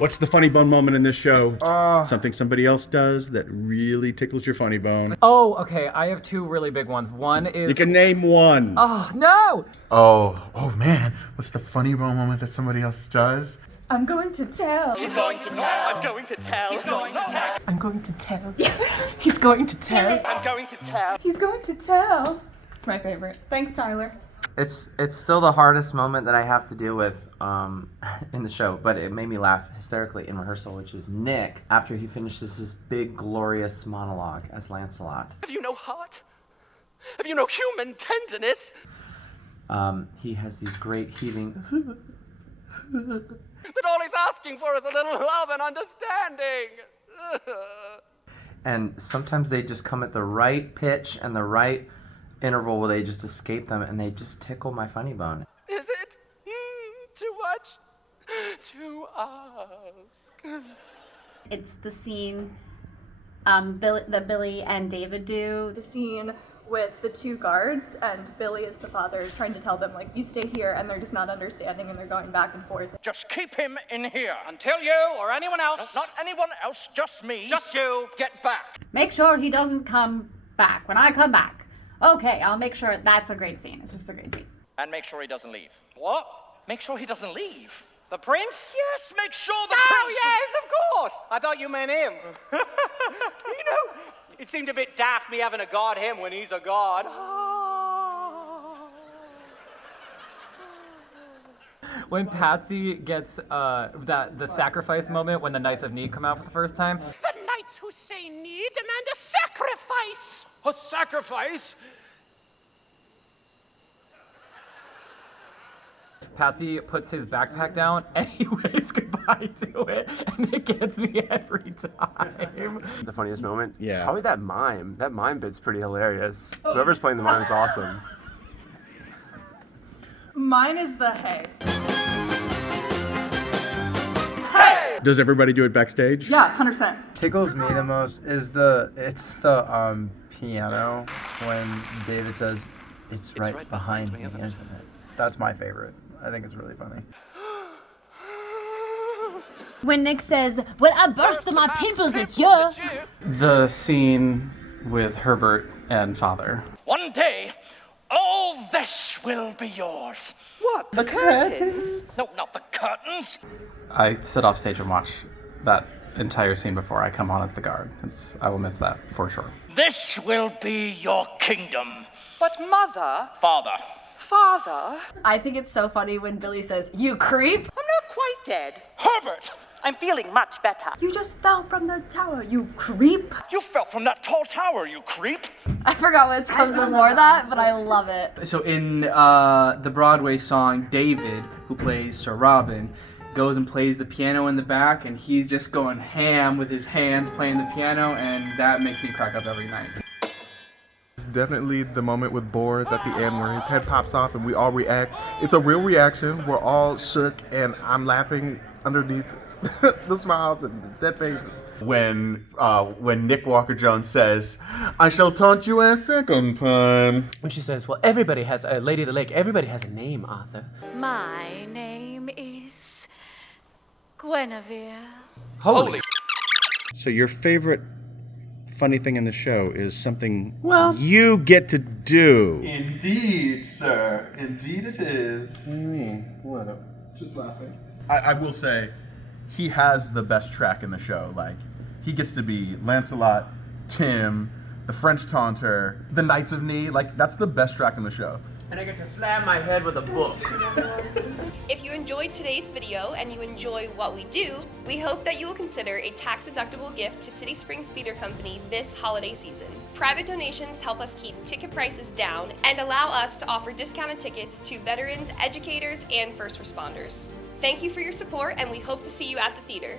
What's the funny bone moment in this show? Something somebody else does that really tickles your funny bone. Oh, okay. I have two really big ones. One is... You can name one. Oh, no! Oh man. What's the funny bone moment that somebody else does? I'm going to tell. He's going to tell. I'm going to tell. He's going to tell. I'm going to tell. He's going to tell. I'm going to tell. He's going to tell. It's my favorite. Thanks, Tyler. It's still the hardest moment that I have to deal with in the show, but it made me laugh hysterically in rehearsal, which is Nick, after he finishes this big, glorious monologue as Lancelot. Have you no heart? Have you no human tenderness? He has these great heaving... That all he's asking for is a little love and understanding. And sometimes they just come at the right pitch and the right interval where they just escape them, and they just tickle my funny bone. Is it too much to ask? It's the scene that Billy and David do. The scene with the two guards, and Billy is the father, is trying to tell them, like, you stay here, and they're just not understanding, and they're going back and forth. Just keep him in here until you or anyone else, not anyone else, just me, just you, get back. Make sure he doesn't come back when I come back. Okay, I'll make sure. That's a great scene. It's just a great scene. And make sure he doesn't leave. What? Make sure he doesn't leave. The prince? Yes, make sure the prince... Oh, yes, of course. I thought you meant him. You know, it seemed a bit daft me having to guard him when he's a god. When Patsy gets the sacrifice moment when the Knights of Need come out for the first time. The knights who say need demand a sacrifice. A sacrifice? Patsy puts his backpack down and he waves goodbye to it, and it gets me every time. The funniest moment? Yeah. Probably that mime. That mime bit's pretty hilarious. Whoever's playing the mime is awesome. Mine is the hey. Does everybody do it backstage? Yeah, 100%. Tickles me the most is the piano when David says, it's right behind me, isn't it? That's my favorite. I think it's really funny. When Nick says, when I burst of my pimples at you. The scene with Herbert and Father. One day, all this will be yours. What? The curtains? No, not the curtains. I sit off stage and watch that entire scene before I come on as the guard. I will miss that for sure. This will be your kingdom. But mother... Father. I think it's so funny when Billy says, you creep. I'm not quite dead. Herbert! I'm feeling much better. You just fell from the tower, you creep. You fell from that tall tower, you creep. I forgot what comes before that, but I love it. So in the Broadway song, David, who plays Sir Robin, goes and plays the piano in the back, and he's just going ham with his hands playing the piano, and that makes me crack up every night. Definitely the moment with Boris at the end where his head pops off and we all react. It's a real reaction. We're all shook and I'm laughing underneath the smiles and the dead faces. When Nick Walker-Jones says, I shall taunt you a second time. When she says, well, everybody has a Lady of the Lake. Everybody has a name, Arthur. My name is Guinevere. Holy. So your favorite funny thing in the show is something you get to do. Indeed, sir. Indeed it is. What? Just laughing. I will say, he has the best track in the show. Like, he gets to be Lancelot, Tim, the French Taunter, the Knights of Knee. Like, that's the best track in the show. And I get to slam my head with a book. If you enjoyed today's video and you enjoy what we do, we hope that you will consider a tax-deductible gift to City Springs Theater Company this holiday season. Private donations help us keep ticket prices down and allow us to offer discounted tickets to veterans, educators, and first responders. Thank you for your support, and we hope to see you at the theater.